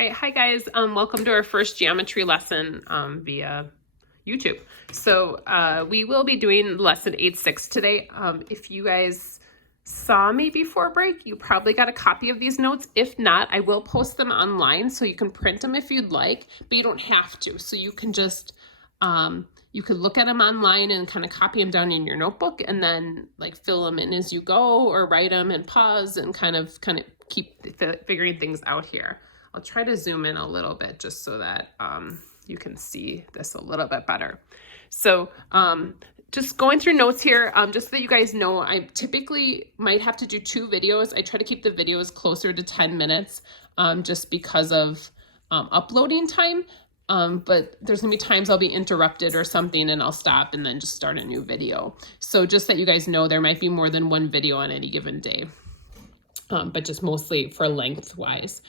right, hi guys. Welcome to our first geometry lesson via YouTube. So we will be doing lesson 8-6 today. If you guys saw me before break, you probably got a copy of these notes. If not, I will post them online so you can print them if you'd like, but you don't have to. So you can just you could look at them online and kind of copy them down in your notebook and then like fill them in as you go, or write them and pause and kind of keep figuring things out here. I'll try to zoom in a little bit just so that you can see this a little bit better. So just going through notes here, just so that you guys know, I typically might have to do 2 videos. I try to keep the videos closer to 10 minutes just because of uploading time. But there's gonna be times I'll be interrupted or something and I'll stop and then just start a new video. So just that you guys know, there might be more than 1 video on any given day, but just mostly for lengthwise.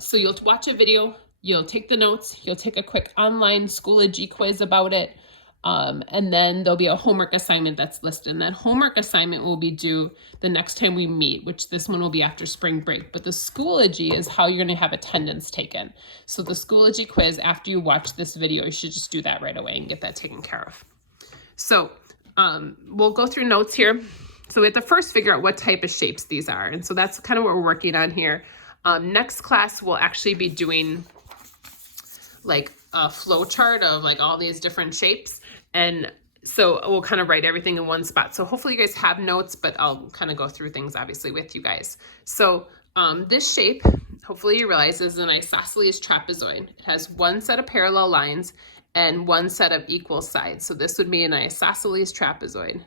So you'll watch a video, you'll take the notes, you'll take a quick online Schoology quiz about it, and then there'll be a homework assignment that's listed. And that homework assignment will be due the next time we meet, which this one will be after spring break. But the Schoology is how you're going to have attendance taken. So the Schoology quiz, after you watch this video, you should just do that right away and get that taken care of. So we'll go through notes here. So we have to first figure out what type of shapes these are. And so that's kind of what we're working on here. Next class, we'll actually be doing like a flow chart of like all these different shapes. And so we'll kind of write everything in one spot. So hopefully you guys have notes, but I'll kind of go through things obviously with you guys. So this shape, hopefully you realize, is an isosceles trapezoid. It has 1 set of parallel lines and 1 set of equal sides. So this would be an isosceles trapezoid.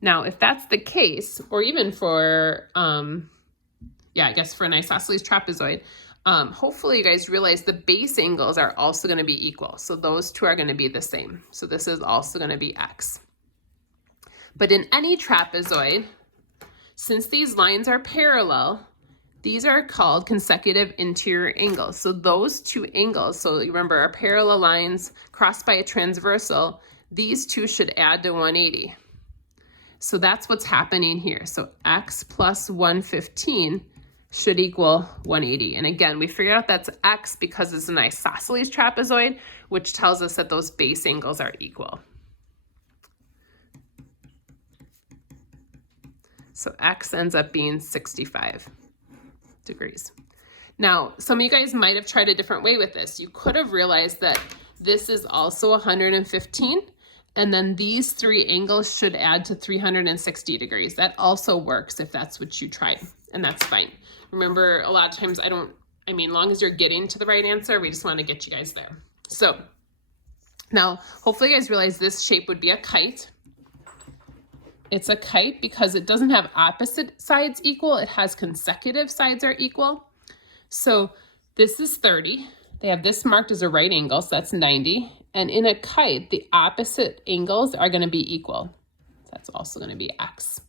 Now, if that's the case, or even for, I guess for an isosceles trapezoid, hopefully you guys realize the base angles are also going to be equal. So those two are going to be the same. So this is also going to be x. But in any trapezoid, since these lines are parallel, these are called consecutive interior angles. So those 2 angles, so remember our parallel lines crossed by a transversal, these 2 should add to 180. So that's what's happening here. So x plus 115 should equal 180. And again, we figured out that's x because it's an isosceles trapezoid, which tells us that those base angles are equal. So x ends up being 65 degrees. Now, some of you guys might have tried a different way with this. You could have realized that this is also 115. And then these 3 angles should add to 360 degrees. That also works if that's what you tried, and that's fine. Remember, a lot of times long as you're getting to the right answer, we just want to get you guys there. So now, hopefully you guys realize this shape would be a kite. It's a kite because it doesn't have opposite sides equal. It has consecutive sides are equal. So this is 30. They have this marked as a right angle, so that's 90. And in a kite, the opposite angles are going to be equal. That's also going to be x.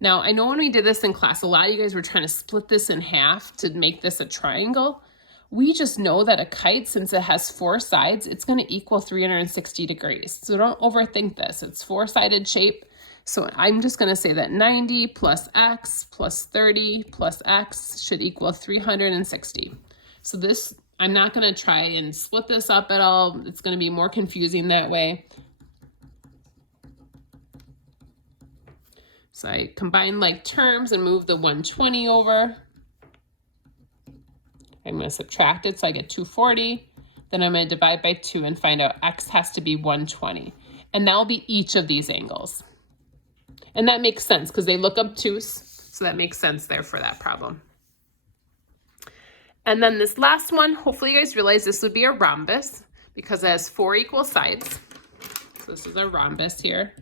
Now, I know when we did this in class, a lot of you guys were trying to split this in half to make this a triangle. We just know that a kite, since it has 4 sides, it's going to equal 360 degrees. So don't overthink this. It's 4-sided shape. So I'm just going to say that 90 plus x plus 30 plus x should equal 360. So this, I'm not going to try and split this up at all. It's going to be more confusing that way. So I combine like terms and move the 120 over. I'm going to subtract it, so I get 240. Then I'm going to divide by 2 and find out x has to be 120. And that will be each of these angles. And that makes sense because they look obtuse. So that makes sense there for that problem. And then this last one, hopefully you guys realize this would be a rhombus because it has 4 equal sides. So this is a rhombus here.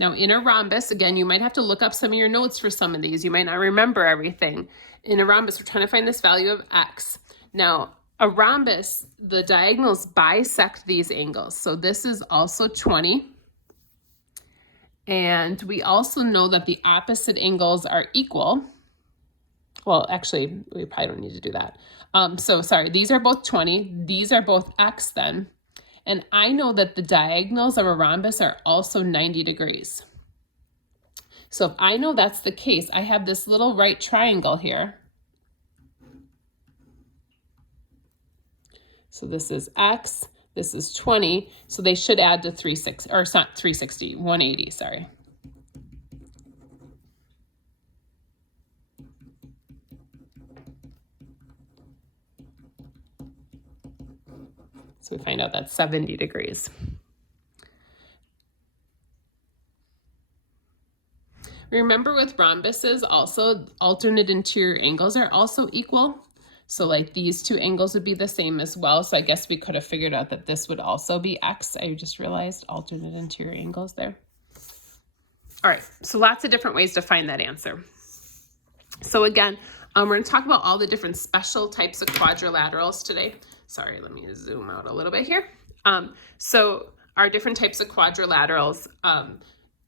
Now in a rhombus, again, you might have to look up some of your notes for some of these. You might not remember everything. In a rhombus, we're trying to find this value of x. Now a rhombus, the diagonals bisect these angles. So this is also 20. And we also know that the opposite angles are equal. Well, actually, we probably don't need to do that. So sorry, these are both 20. These are both x then. And I know that the diagonals of a rhombus are also 90 degrees. So if I know that's the case, I have this little right triangle here. So this is X, this is 20, so they should add to 360, or it's not 360, 180, sorry. So we find out that's 70 degrees. Remember with rhombuses also, alternate interior angles are also equal. So like these two angles would be the same as well. So I guess we could have figured out that this would also be X. I just realized alternate interior angles there. All right, so lots of different ways to find that answer. So again, we're going to talk about all the different special types of quadrilaterals today. Sorry, let me zoom out a little bit here. So our different types of quadrilaterals,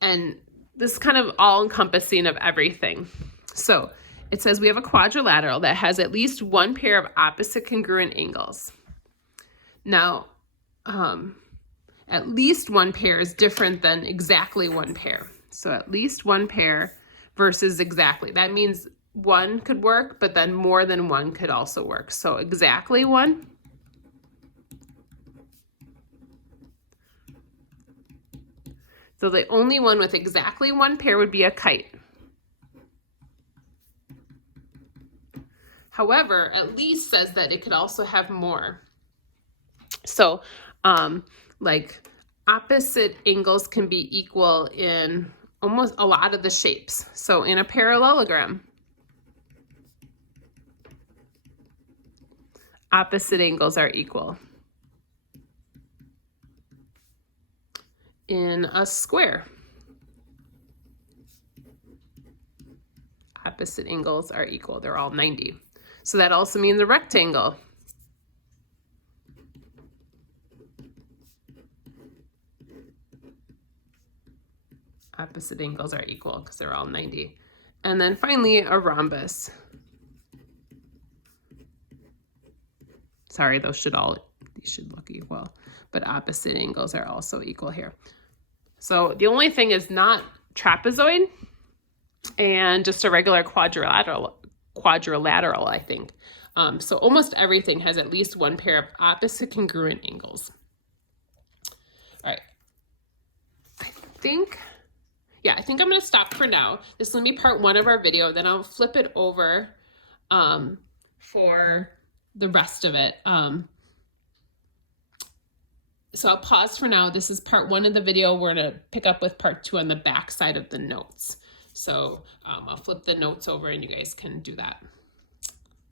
and this is kind of all encompassing of everything. So it says we have a quadrilateral that has at least one pair of opposite congruent angles. Now, at least one pair is different than exactly one pair. So at least one pair versus exactly. That means one could work, but then more than one could also work. So exactly one. So the only one with exactly one pair would be a kite. However, at least says that it could also have more. So like opposite angles can be equal in almost a lot of the shapes. So in a parallelogram, opposite angles are equal. In a square, opposite angles are equal. They're all 90. So that also means a rectangle. Opposite angles are equal because they're all 90. And then finally, a rhombus. Sorry, these should look equal, but opposite angles are also equal here. So the only thing is not trapezoid and just a regular quadrilateral, I think. So almost everything has at least one pair of opposite congruent angles. All right. I think I'm going to stop for now. This is going to be part 1 of our video. Then I'll flip it over for the rest of it. So I'll pause for now. This is part 1 of the video. We're going to pick up with part 2 on the back side of the notes. So I'll flip the notes over and you guys can do that.